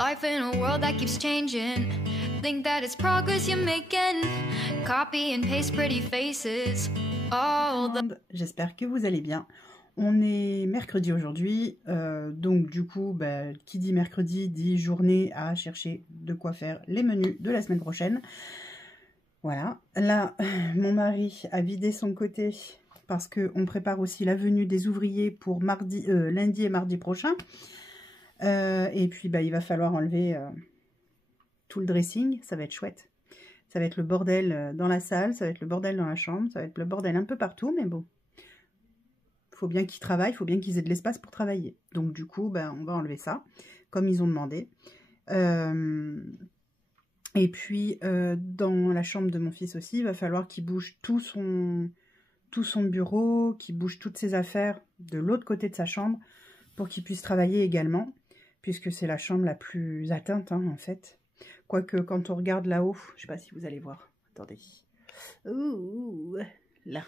Life in a world that keeps changing. Think that it's progress you're making. Copy and paste pretty faces. J'espère que vous allez bien. On est mercredi aujourd'hui, donc du coup, qui dit mercredi dit journée à chercher de quoi faire les menus de la semaine prochaine. Voilà, là, mon mari a vidé son côté parce qu'on prépare aussi la venue des ouvriers pour lundi et mardi prochain. Et puis, il va falloir enlever tout le dressing, ça va être chouette. Ça va être le bordel dans la salle, ça va être le bordel dans la chambre, ça va être le bordel un peu partout, mais bon. Faut bien qu'ils travaillent, faut bien qu'ils aient de l'espace pour travailler. Donc du coup, on va enlever ça, comme ils ont demandé. Et puis, dans la chambre de mon fils aussi, il va falloir qu'il bouge tout son bureau, qu'il bouge toutes ses affaires de l'autre côté de sa chambre, pour qu'il puisse travailler également, puisque c'est la chambre la plus atteinte, en fait. Quoique, quand on regarde là-haut, je sais pas si vous allez voir. Attendez. Ouh, là.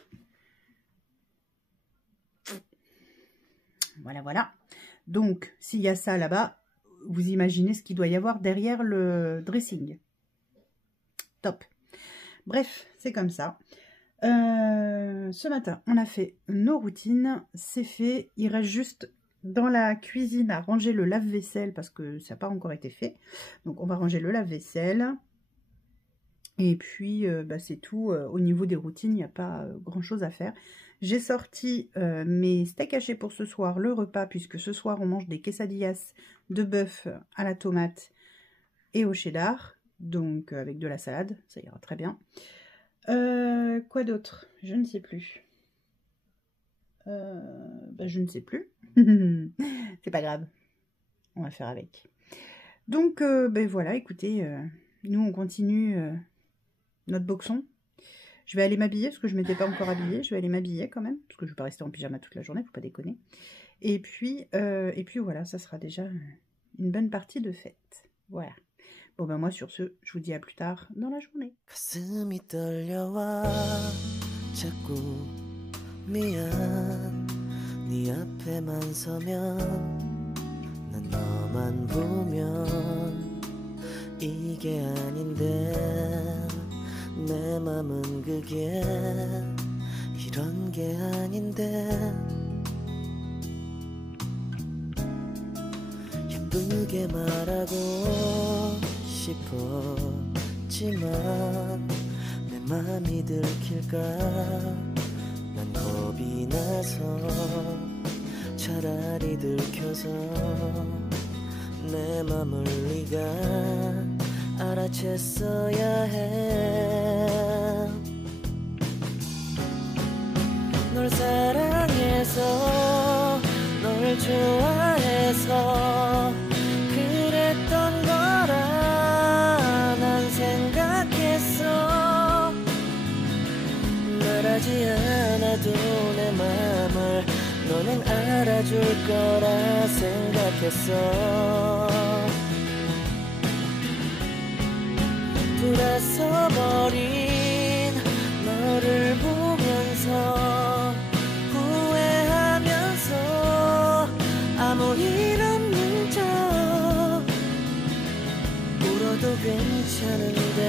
Voilà, voilà. Donc, s'il y a ça là-bas, vous imaginez ce qu'il doit y avoir derrière le dressing. Top. Bref, c'est comme ça. Ce matin, on a fait nos routines. C'est fait. Il reste juste dans la cuisine à ranger le lave-vaisselle parce que ça n'a pas encore été fait. Donc, on va ranger le lave-vaisselle. Et puis, c'est tout. Au niveau des routines, il n'y a pas grand-chose à faire. J'ai sorti mes steaks hachés pour ce soir, le repas, puisque ce soir, on mange des quesadillas de bœuf à la tomate et au cheddar. Donc, avec de la salade, ça ira très bien. Quoi d'autre? Je ne sais plus. Je ne sais plus. C'est pas grave. On va faire avec. Donc, voilà, écoutez, nous, on continue notre boxon. Je vais aller m'habiller, parce que je ne m'étais pas encore habillée. Je vais aller m'habiller quand même, parce que je ne vais pas rester en pyjama toute la journée, faut pas déconner. Et puis voilà, ça sera déjà une bonne partie de fête. Voilà. Bon, moi, sur ce, je vous dis à plus tard dans la journée. 내 맘은 그게 이런 게 아닌데 예쁘게 말하고 싶었지만 내 맘이 들킬까 난 겁이 나서 차라리 들켜서 내 맘을 네가 알아챘어야 해. 널 사랑해서 널 좋아해서 그랬던 거라 난 생각했어. 말하지 않아도 내 맘을 너는 알아줄 거라 생각했어. 돌아서버린 너를 보면서 후회하면서 아무 일 없는 척 울어도 괜찮은데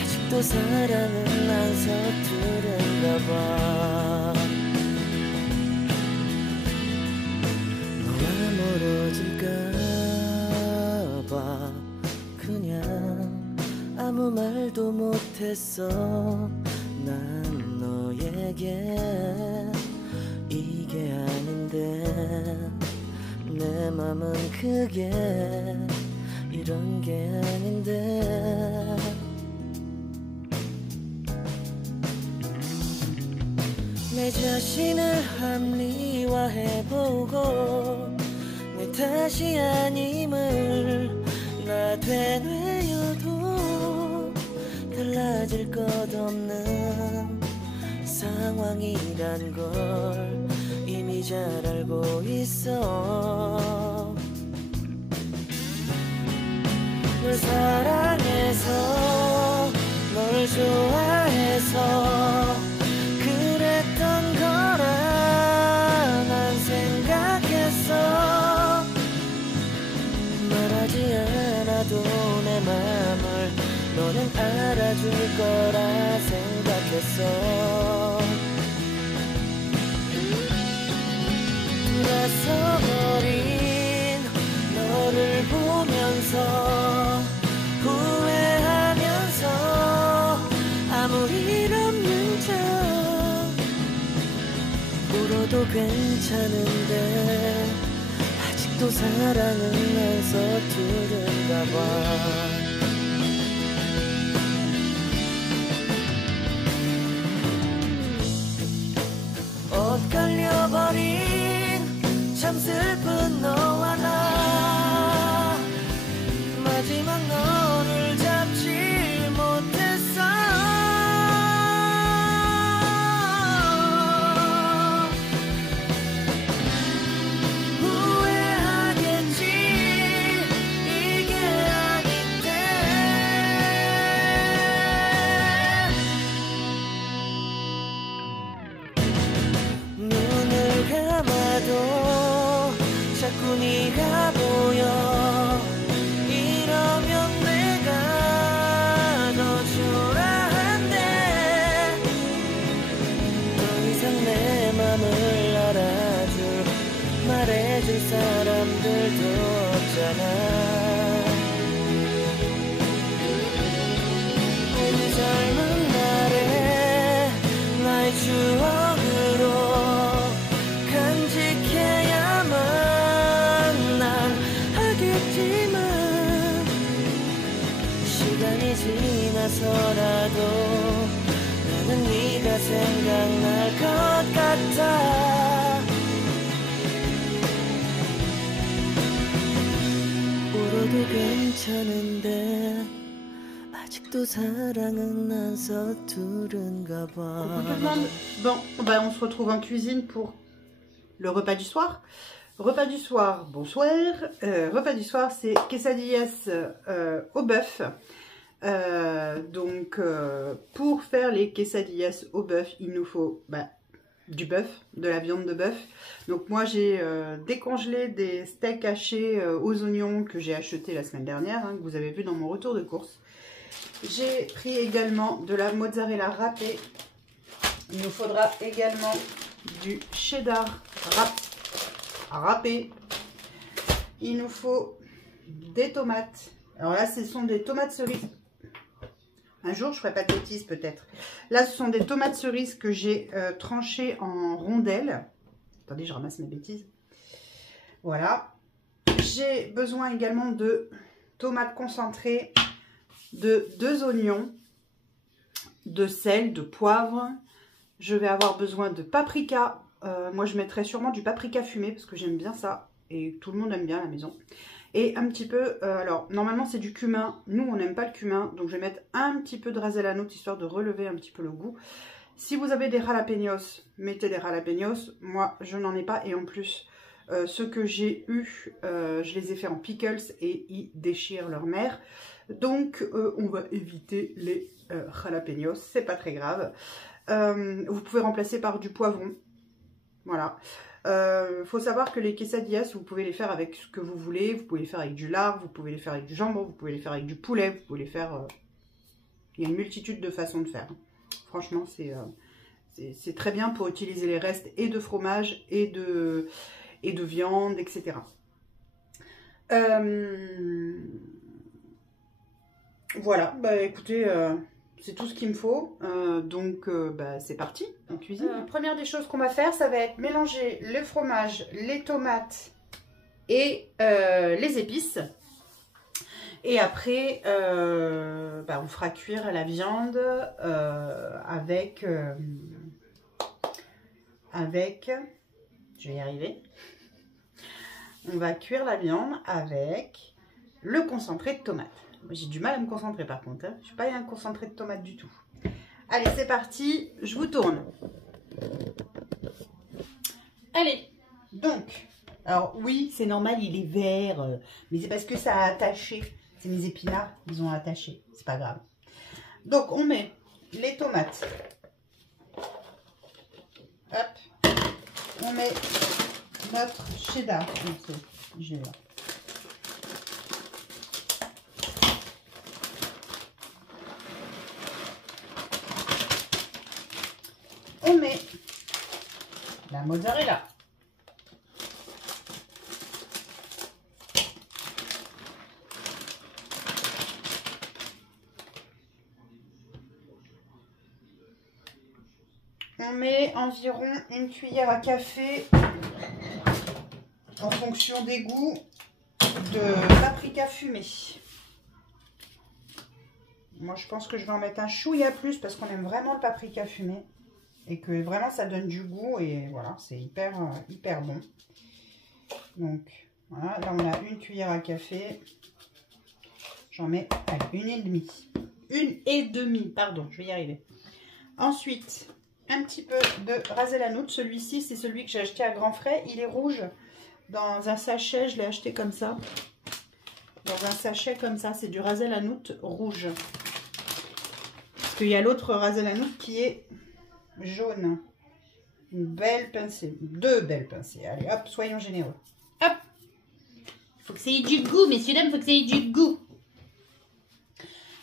아직도 사랑은 안 서투른가 봐. 너와 멀어질까 봐 그냥 아무 말도 못했어. 난 너에게 이게 아닌데 내 맘은 그게 이런 게 아닌데 내 자신을 합리화해보고 내 탓이 아님을 나 되뇌어도 달라질 것 없는 상황이란 걸 이미 잘 알고 있어. 널 사랑해서 널 좋아해서 그랬던 거라 난 생각했어. 말 하지 않아도 내 맘을 너는 알아줄 거라 생각했어. 낯서버린 너를 보면서 후회하면서 아무 일 없는 척 울어도 괜찮은데 아직도 사랑은 안 서투른가 봐. 엇갈려버린 참 슬픈 너와 나 마지막 너를 잡지 못했어. 후회하겠지 이게 아닌데. 눈을 감아도 자꾸 네가 보여. 이러면 내가 더 초라한데 더 이상 내 맘을 알아줄 말해줄 사람들도 없잖아. 우리 젊은 날에 나의 추억으로 간직해야만 난 하겠지만 시간이 지나서라도 나는 네가 생각날 것 같아. 울어도 괜찮은데 아직도 사랑은 안 서투른가 봐. Bon, bah on se retrouve en cuisine pour le repas du soir. Repas du soir, bonsoir. Repas du soir, c'est quesadillas au bœuf. Donc, pour faire les quesadillas au bœuf, il nous faut du bœuf, de la viande de bœuf. Donc moi, j'ai décongelé des steaks hachés aux oignons que j'ai acheté la semaine dernière, hein, que vous avez vu dans mon retour de course. J'ai pris également de la mozzarella râpée. Il nous faudra également du cheddar râpé. Il nous faut des tomates. Alors là, ce sont des tomates cerises. Un jour, je ferai pas de bêtises peut-être. Là, ce sont des tomates cerises que j'ai tranchées en rondelles. Attendez, je ramasse mes bêtises. Voilà. J'ai besoin également de tomates concentrées, de 2 oignons, de sel, de poivre. Je vais avoir besoin de paprika. Moi, je mettrai sûrement du paprika fumé parce que j'aime bien ça. Et tout le monde aime bien à la maison. Et un petit peu, alors normalement c'est du cumin. Nous, on n'aime pas le cumin. Donc, je vais mettre un petit peu de ras el hanout histoire de relever un petit peu le goût. Si vous avez des jalapenos, mettez des jalapenos. Moi, je n'en ai pas. Et en plus, ceux que j'ai eu, je les ai fait en pickles et ils déchirent leur mère. Donc, on va éviter les jalapenos. C'est pas très grave. Vous pouvez remplacer par du poivron. Voilà. Faut savoir que les quesadillas, vous pouvez les faire avec ce que vous voulez. Vous pouvez les faire avec du lard, vous pouvez les faire avec du jambon, vous pouvez les faire avec du poulet, vous pouvez les faire... Il y a une multitude de façons de faire. Franchement, c'est très bien pour utiliser les restes et de fromage et de viande, etc. Voilà, bah écoutez... c'est tout ce qu'il me faut, donc c'est parti en cuisine. Première des choses qu'on va faire, ça va être mélanger le fromage, les tomates et les épices. Et après, on fera cuire la viande avec, je vais y arriver, on va cuire la viande avec le concentré de tomate. J'ai du mal à me concentrer par contre, hein. Je ne suis pas un concentré de tomate du tout. Allez, c'est parti, je vous tourne. Allez, donc, alors oui, c'est normal, il est vert, mais c'est parce que ça a attaché. C'est mes épinards, ils ont attaché, c'est pas grave. Donc, on met les tomates. Hop, on met notre cheddar. Je vais là. la mozzarella. On met environ une cuillère à café en fonction des goûts de paprika fumé. Moi, je pense que je vais en mettre un chouïa plus parce qu'on aime vraiment le paprika fumé et que vraiment ça donne du goût et voilà, c'est hyper bon. Donc voilà, là on a une cuillère à café. J'en mets une et demie. Une et demie, pardon, je vais y arriver. Ensuite, un petit peu de ras el hanout. Celui-ci, c'est celui que j'ai acheté à Grand Frais. Il est rouge dans un sachet. Je l'ai acheté comme ça. Dans un sachet comme ça. C'est du ras el hanout rouge. Parce qu'il y a l'autre ras el hanout qui est jaune. Une belle pincée. Deux belles pincées. Allez, hop, soyons généreux. Hop. Il faut que ça ait du goût, messieurs, dames. Il faut que ça ait du goût.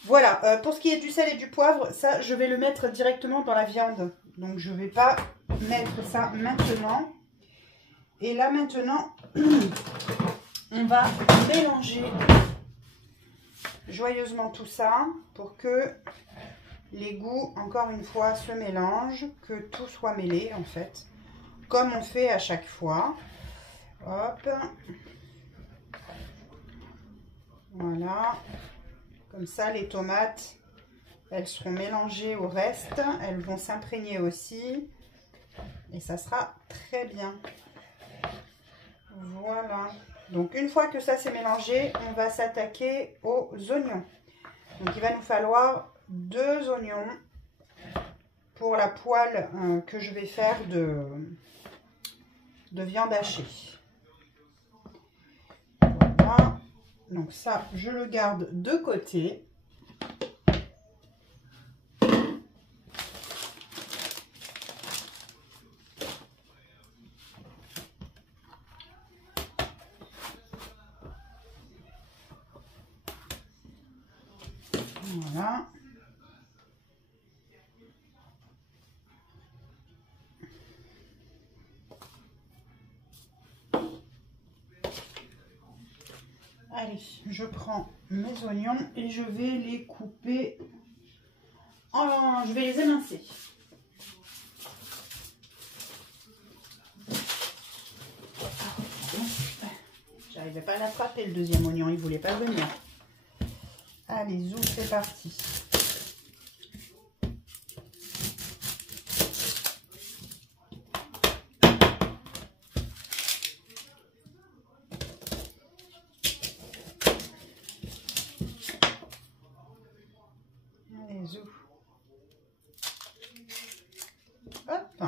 Voilà, pour ce qui est du sel et du poivre, ça, je vais le mettre directement dans la viande. Donc, je ne vais pas mettre ça maintenant. Et là, maintenant, on va mélanger joyeusement tout ça pour que les goûts, encore une fois, se mélangent, que tout soit mêlé, en fait, comme on fait à chaque fois. Hop. Voilà. Comme ça, les tomates, elles seront mélangées au reste. Elles vont s'imprégner aussi. Et ça sera très bien. Voilà. Donc, une fois que ça s'est mélangé, on va s'attaquer aux oignons. Donc, il va nous falloir 2 oignons pour la poêle que je vais faire de viande hachée. Voilà. Donc ça, je le garde de côté. Voilà. Allez, je prends mes oignons et je vais les couper je vais les émincer. J'arrivais pas à l'attraper le deuxième oignon, il voulait pas venir. Allez, zou, c'est parti. Hop.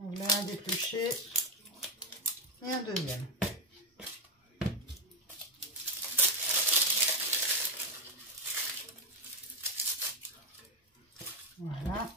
On l'a un dépluché et un deuxième. Voilà.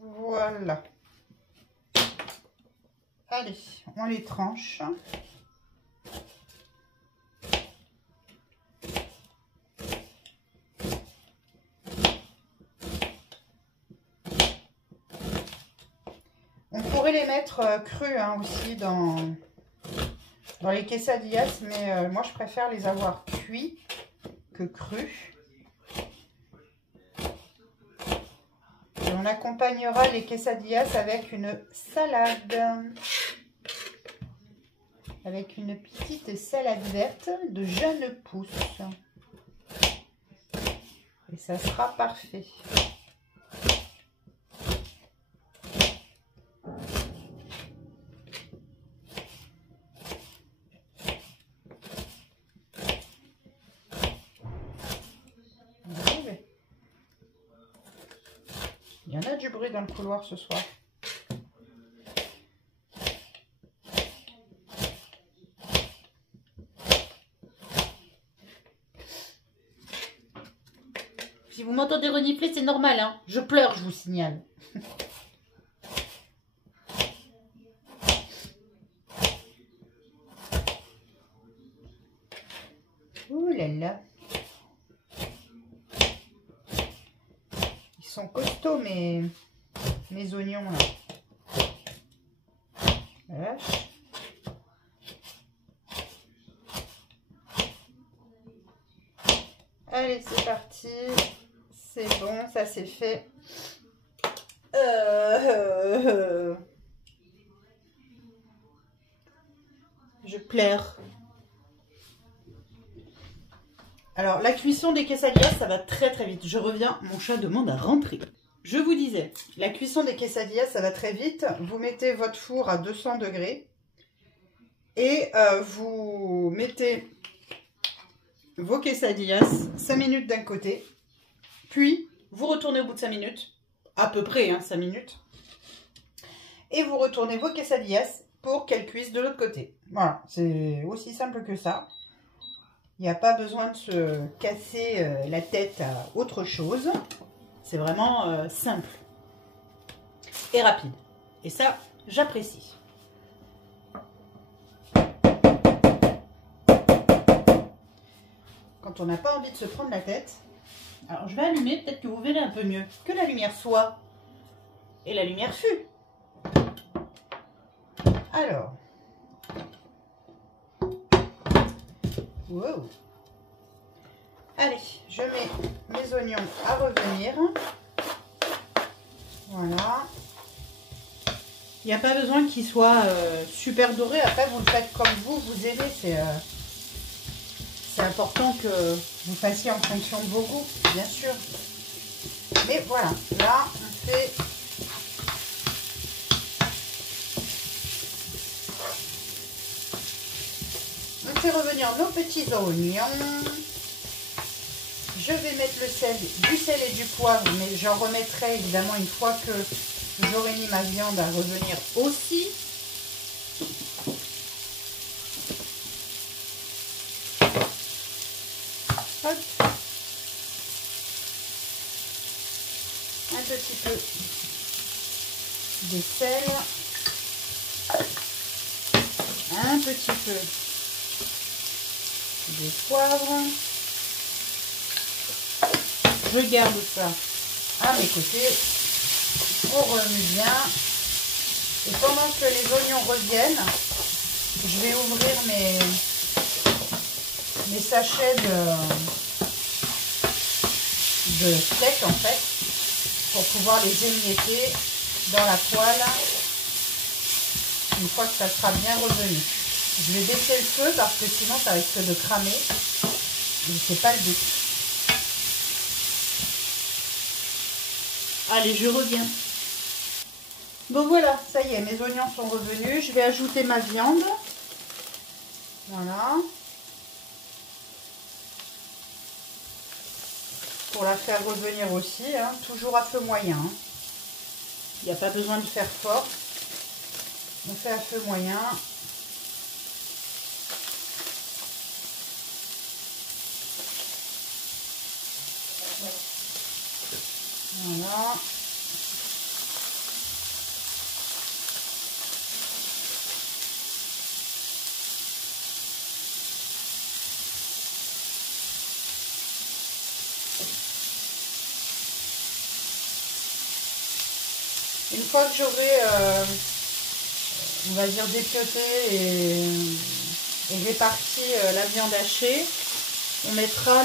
Voilà. Allez, on les tranche. On pourrait les mettre crus aussi dans les quesadillas, mais moi je préfère les avoir cuits que crus. Et on accompagnera les quesadillas avec une salade. Avec une petite salade verte de jeunes pousses. Et ça sera parfait. y en a du bruit dans le couloir ce soir. Si vous m'entendez renifler, c'est normal, hein. Je pleure, je vous signale. Ouh là là. Ils sont costauds, mes oignons, là. Voilà. Allez, c'est parti. C'est bon, ça c'est fait. Je pleure. Alors, la cuisson des quesadillas, ça va très très vite. Je reviens, mon chat demande à rentrer. Je vous disais, la cuisson des quesadillas, ça va très vite. Vous mettez votre four à 200 degrés. Et vous mettez vos quesadillas 5 minutes d'un côté. Puis, vous retournez au bout de 5 minutes. À peu près, hein, 5 minutes. Et vous retournez vos quesadillas pour qu'elles cuisent de l'autre côté. Voilà, c'est aussi simple que ça. Il n'y a pas besoin de se casser la tête à autre chose. C'est vraiment simple et rapide. Et ça, j'apprécie. Quand on n'a pas envie de se prendre la tête. Alors, je vais allumer, peut-être que vous verrez un peu mieux. Que la lumière soit. Et la lumière fut. Alors. Wow. Allez, je mets mes oignons à revenir. Voilà. Il n'y a pas besoin qu'ils soient super dorés. Après, vous le faites comme vous aimez. C'est important que vous fassiez en fonction de vos goûts, bien sûr. Mais voilà, là, on fait... On fait revenir nos petits oignons. Je vais mettre du sel et du poivre, mais j'en remettrai évidemment une fois que j'aurai mis ma viande à revenir aussi. Hop. Un petit peu de sel. Un petit peu de poivre. Je garde ça à mes côtés. On remue bien. Et pendant que les oignons reviennent, je vais ouvrir mes sachets de steak en fait, pour pouvoir les émietter dans la poêle une fois que ça sera bien revenu. Je vais baisser le feu parce que sinon ça risque de cramer. Et c'est pas le but. Allez, je reviens. Bon voilà, ça y est, mes oignons sont revenus. Je vais ajouter ma viande. Voilà. Pour la faire revenir aussi, hein, toujours à feu moyen. Hein. Il n'y a pas besoin de faire fort. On fait à feu moyen. Voilà. Une fois que j'aurai, on va dire, dépioté et réparti la viande hachée, on mettra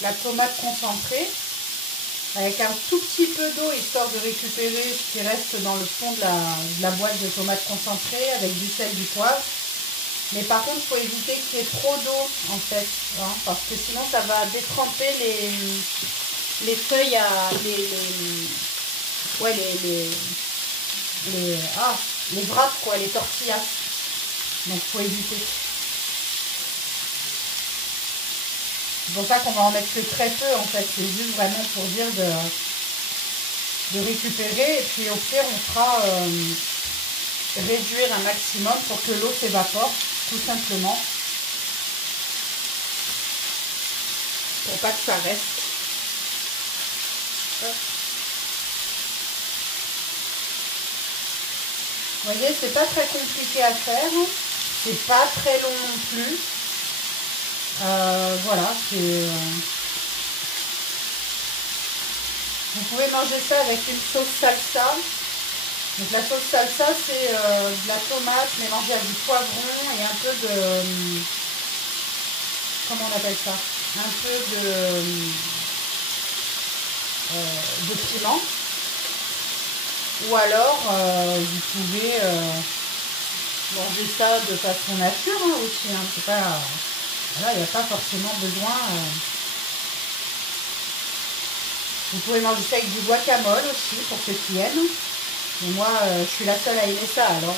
la tomate concentrée avec un tout petit peu d'eau, histoire de récupérer ce qui reste dans le fond de la boîte de tomates concentrée avec du sel, du poivre. Mais par contre, il faut éviter qu'il y ait trop d'eau en fait, hein, parce que sinon ça va détremper les feuilles à les wraps quoi, les tortillas. Donc faut éviter. C'est pour ça qu'on va en mettre que très peu en fait. C'est juste vraiment pour dire de récupérer. Et puis au pire, on fera réduire un maximum pour que l'eau s'évapore, tout simplement. Pour pas que ça reste. Hop. Vous voyez, c'est pas très compliqué à faire. C'est pas très long non plus. Voilà, c'est... Vous pouvez manger ça avec une sauce salsa. Donc la sauce salsa, c'est de la tomate mélangée avec du poivron et un peu de... comment on appelle ça? Un peu de piment. Ou alors, vous pouvez manger ça de façon nature hein, aussi. Hein. C'est pas... Voilà, il n'y a pas forcément besoin... Vous pouvez manger ça avec du guacamole aussi, pour ceux qui aiment. Mais moi, je suis la seule à aimer ça, alors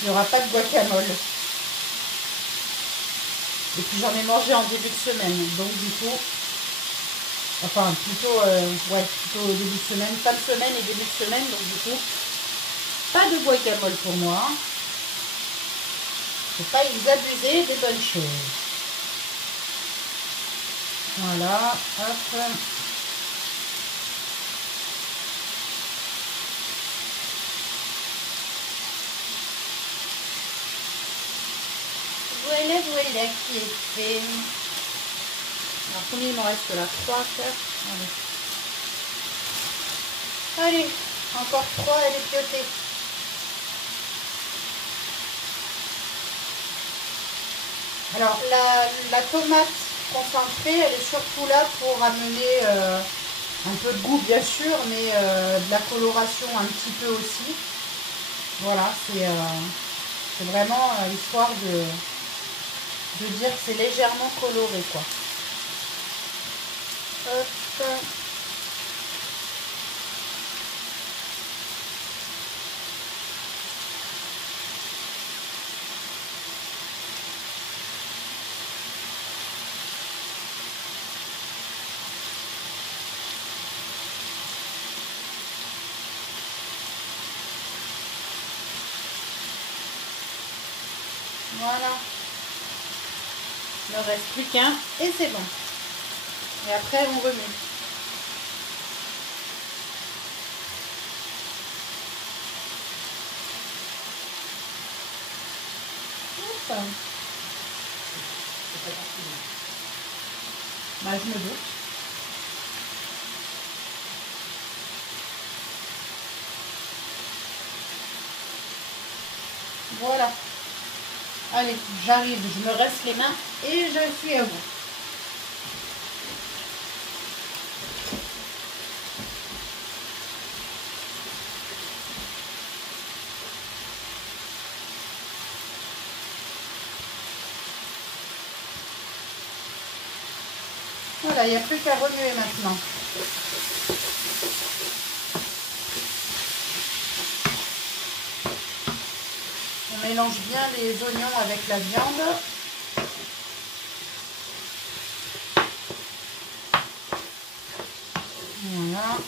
il n'y aura pas de guacamole. Et puis j'en ai mangé en début de semaine, donc du coup... Enfin, plutôt, plutôt début de semaine, fin de semaine et début de semaine, donc du coup, pas de guacamole pour moi. Il ne faut pas y abuser des bonnes choses. Voilà, hop. Voilà, voilà qui est fait. Alors, combien il m'en reste là? 3, 4. Allez. Allez, encore 3, elle est piotée. Alors, la tomate concentrée, elle est surtout là pour amener un peu de goût, bien sûr, mais de la coloration un petit peu aussi. Voilà, c'est vraiment histoire de dire que c'est légèrement coloré, quoi. Hop. Voilà. Il ne reste plus qu'un et c'est bon. Et après, on remue. Hop. Bah, je me doute. Voilà. Allez, j'arrive, je me reste les mains et je suis à vous. Voilà, il n'y a plus qu'à remuer maintenant. On mélange bien les oignons avec la viande. Voilà.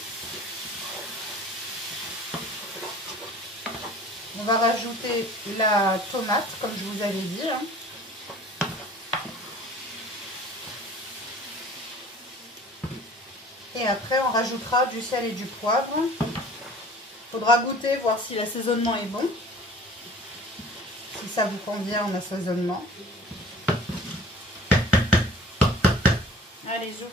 On va rajouter la tomate, comme je vous avais dit. Hein. Et après, on rajoutera du sel et du poivre. Il faudra goûter, voir si l'assaisonnement est bon. Si ça vous convient en assaisonnement. Allez, ouf.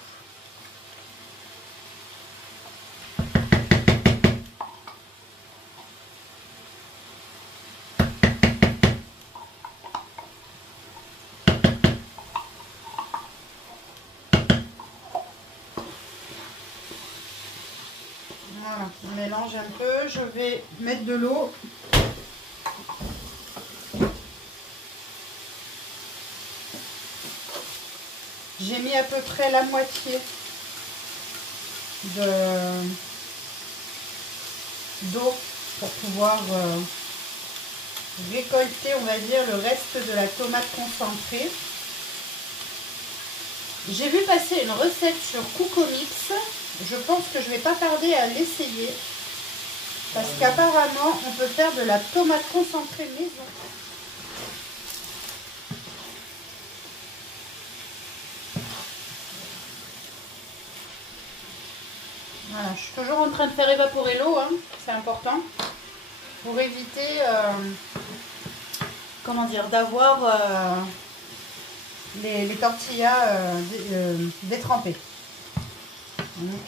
Voilà, on mélange un peu. Je vais mettre de l'eau. J'ai mis à peu près la moitié d'eau pour pouvoir récolter, on va dire, le reste de la tomate concentrée. J'ai vu passer une recette sur Cookomix je pense que je vais pas tarder à l'essayer. Parce qu'apparemment, on peut faire de la tomate concentrée maison. Voilà, je suis toujours en train de faire évaporer l'eau, hein, c'est important. Pour éviter, comment dire, d'avoir les tortillas détrempées. Donc,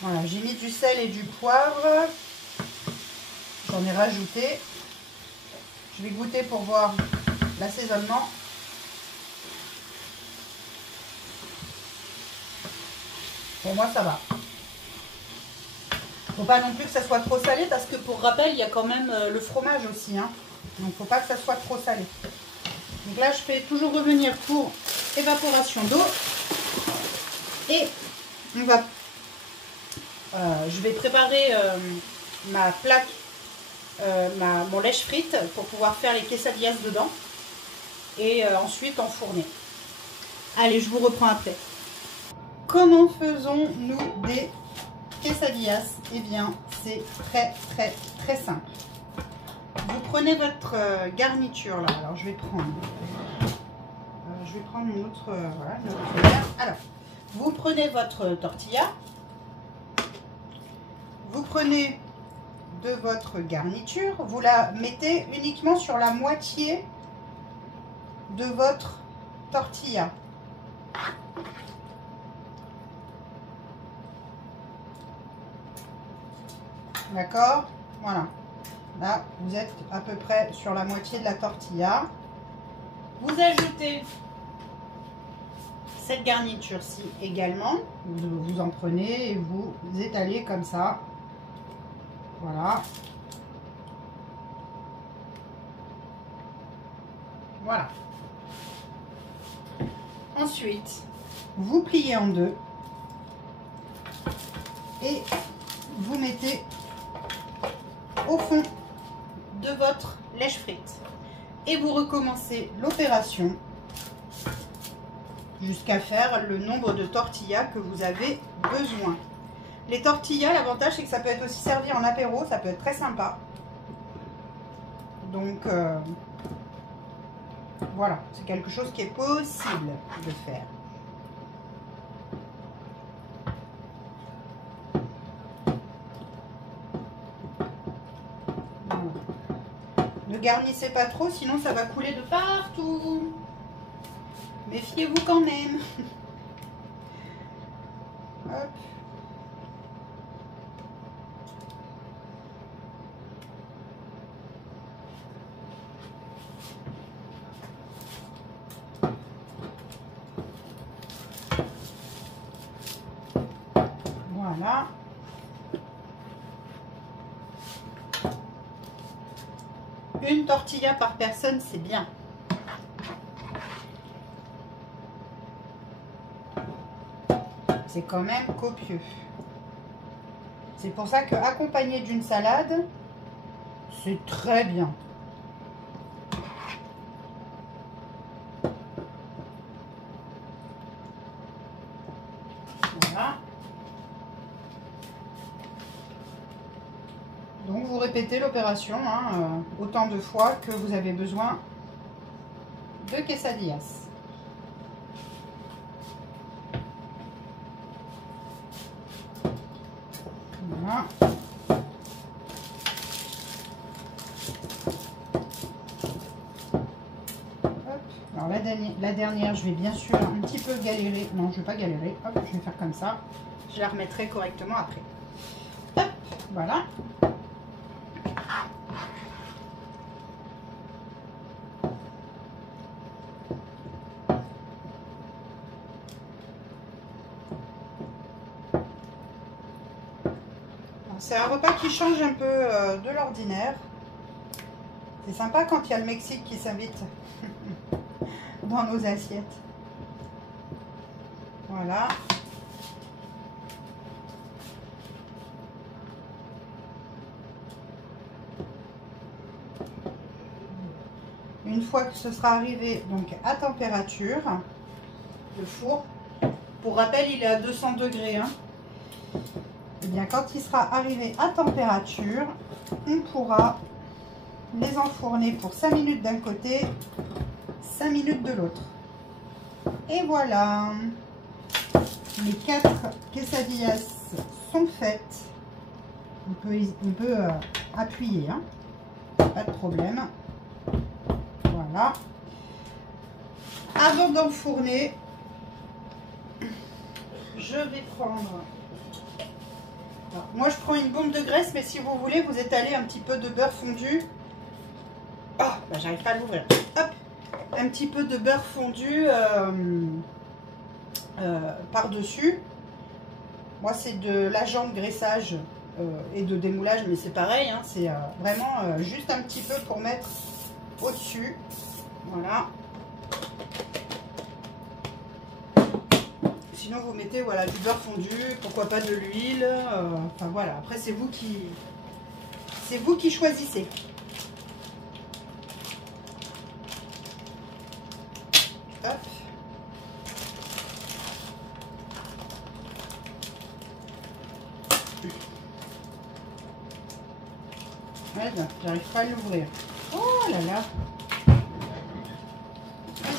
voilà, j'ai mis du sel et du poivre. J'en ai rajouté. Je vais goûter pour voir l'assaisonnement. Pour moi, ça va. Faut pas non plus que ça soit trop salé parce que pour rappel, il y a quand même le fromage aussi. Hein. Donc, faut pas que ça soit trop salé. Donc là, je fais toujours revenir pour évaporation d'eau. Et on va... je vais préparer ma plaque, mon lèche frite pour pouvoir faire les quesadillas dedans. Et ensuite enfourner. Allez, je vous reprends après. Comment faisons-nous des quesadillas? Eh bien, c'est très simple. Vous prenez votre garniture là. Alors, je vais prendre une autre, voilà, une autre verre. Alors, vous prenez votre tortilla. Vous prenez de votre garniture. Vous la mettez uniquement sur la moitié de votre tortilla. D'accord? Voilà. Là, vous êtes à peu près sur la moitié de la tortilla. Vous ajoutez cette garniture-ci également. Vous en prenez et vous étalez comme ça. Voilà. Voilà. Ensuite, vous pliez en deux. Et vous mettez au fond de votre lèche frite et vous recommencez l'opération jusqu'à faire le nombre de tortillas que vous avez besoin. Les tortillas, l'avantage c'est que ça peut être aussi servi en apéro, ça peut être très sympa. Donc voilà, c'est quelque chose qui est possible de faire. Ne garnissez pas trop, sinon ça va couler de partout. Méfiez-vous quand même. Hop. Voilà. Une tortilla par personne, c'est bien. C'est quand même copieux. C'est pour ça que accompagné d'une salade, c'est très bien. Voilà. Donc vous répétez l'opération autant de fois que vous avez besoin de quesadillas. Voilà. Hop. Alors la dernière, je vais bien sûr un petit peu galérer. Non, je ne vais pas galérer. Hop, je vais faire comme ça. Je la remettrai correctement après. Hop, voilà. C'est un repas qui change un peu de l'ordinaire. C'est sympa quand il y a le Mexique qui s'invite dans nos assiettes. Voilà. Une fois que ce sera arrivé donc à température, le four, Pour rappel, il est à 200 degrés. Hein. Et bien, quand il sera arrivé à température, on pourra les enfourner pour 5 minutes d'un côté, 5 minutes de l'autre. Et voilà, les 4 quesadillas sont faites. On peut appuyer, hein. Pas de problème. Voilà. Avant d'enfourner, je vais prendre... Alors, moi, je prends une bombe de graisse, mais si vous voulez, vous étalez un petit peu de beurre fondu. Oh, bah, j'arrive pas à l'ouvrir. Hop, un petit peu de beurre fondu par-dessus. Moi, c'est de l'agent de graissage et de démoulage, mais c'est pareil. Hein, c'est vraiment juste un petit peu pour mettre au-dessus. Voilà. Sinon, vous mettez voilà, du beurre fondu, pourquoi pas de l'huile. Enfin voilà, après, c'est vous qui choisissez. Hop. Voilà, j'arrive pas à l'ouvrir. Oh là là.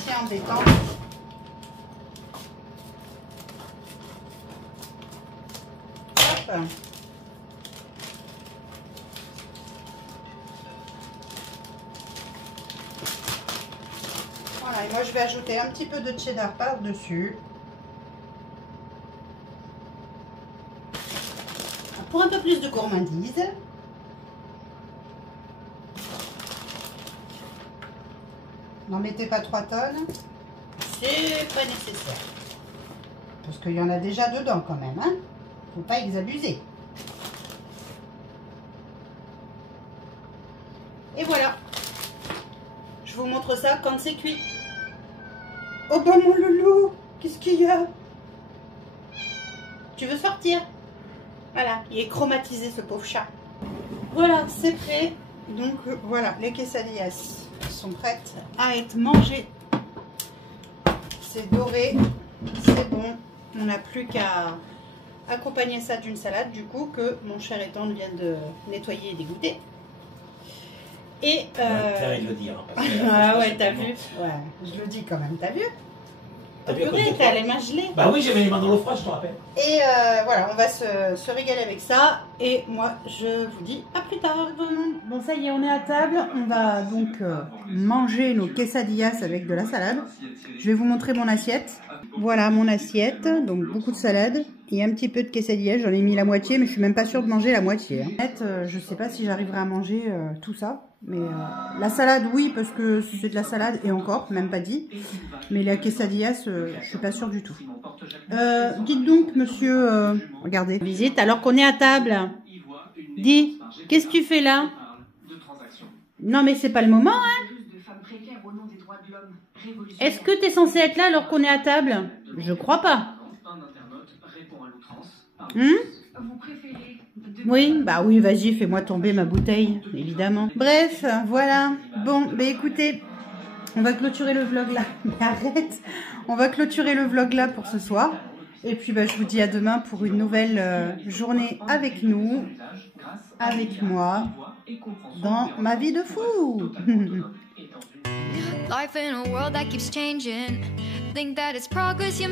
C'est embêtant. Hop. Voilà, et moi je vais ajouter un petit peu de cheddar par-dessus. Pour un peu plus de gourmandise. N'en mettez pas 3 tonnes. C'est pas nécessaire. Parce qu'il y en a déjà dedans quand même. Hein. Faut pas exabuser. Et voilà. Je vous montre ça quand c'est cuit. Oh bah mon loulou, qu'est-ce qu'il y a? Tu veux sortir? Voilà, il est chromatisé ce pauvre chat. Voilà, c'est prêt. Donc voilà, les quesadillas sont prêtes à être mangées. C'est doré, c'est bon. On n'a plus qu'à accompagner ça d'une salade du coup que mon cher Ethan vient de nettoyer et dégoûter. Et Claire, il le dit. Hein, ah ouais, t'as vu? Ouais, je le dis quand même, t'as vu? T'as vu? T'as les mains gelées. Bah oui, j'avais les mains dans l'eau froide, je te rappelle. Et voilà, on va se régaler avec ça. Et moi, je vous dis à plus tard. Bon, ça y est, on est à table. On va donc manger nos quesadillas avec de la salade. Je vais vous montrer mon assiette. Voilà mon assiette. Donc, beaucoup de salade et un petit peu de quesadillas. J'en ai mis la moitié, mais je suis même pas sûre de manger la moitié. Hein. En fait, je sais pas si j'arriverai à manger tout ça. Mais la salade, oui, parce que c'est de la salade et encore, même pas dit. Mais la quesadillas, je suis pas sûre du tout. Dites donc, monsieur, regardez, visite alors qu'on est à table. Dis, qu'est-ce que tu fais là? Non, mais c'est pas le moment, hein? Est-ce que tu es censé être là alors qu'on est à table? Je crois pas. Oui, bah oui, vas-y, fais-moi tomber ma bouteille, évidemment. Bref, voilà. Bon, bah écoutez, on va clôturer le vlog là. Mais arrête. On va clôturer le vlog là pour ce soir. Et puis, bah, je vous dis à demain pour une nouvelle journée avec nous, avec moi, dans ma vie de fou. Life in a world that keeps changing. Think that it's progress you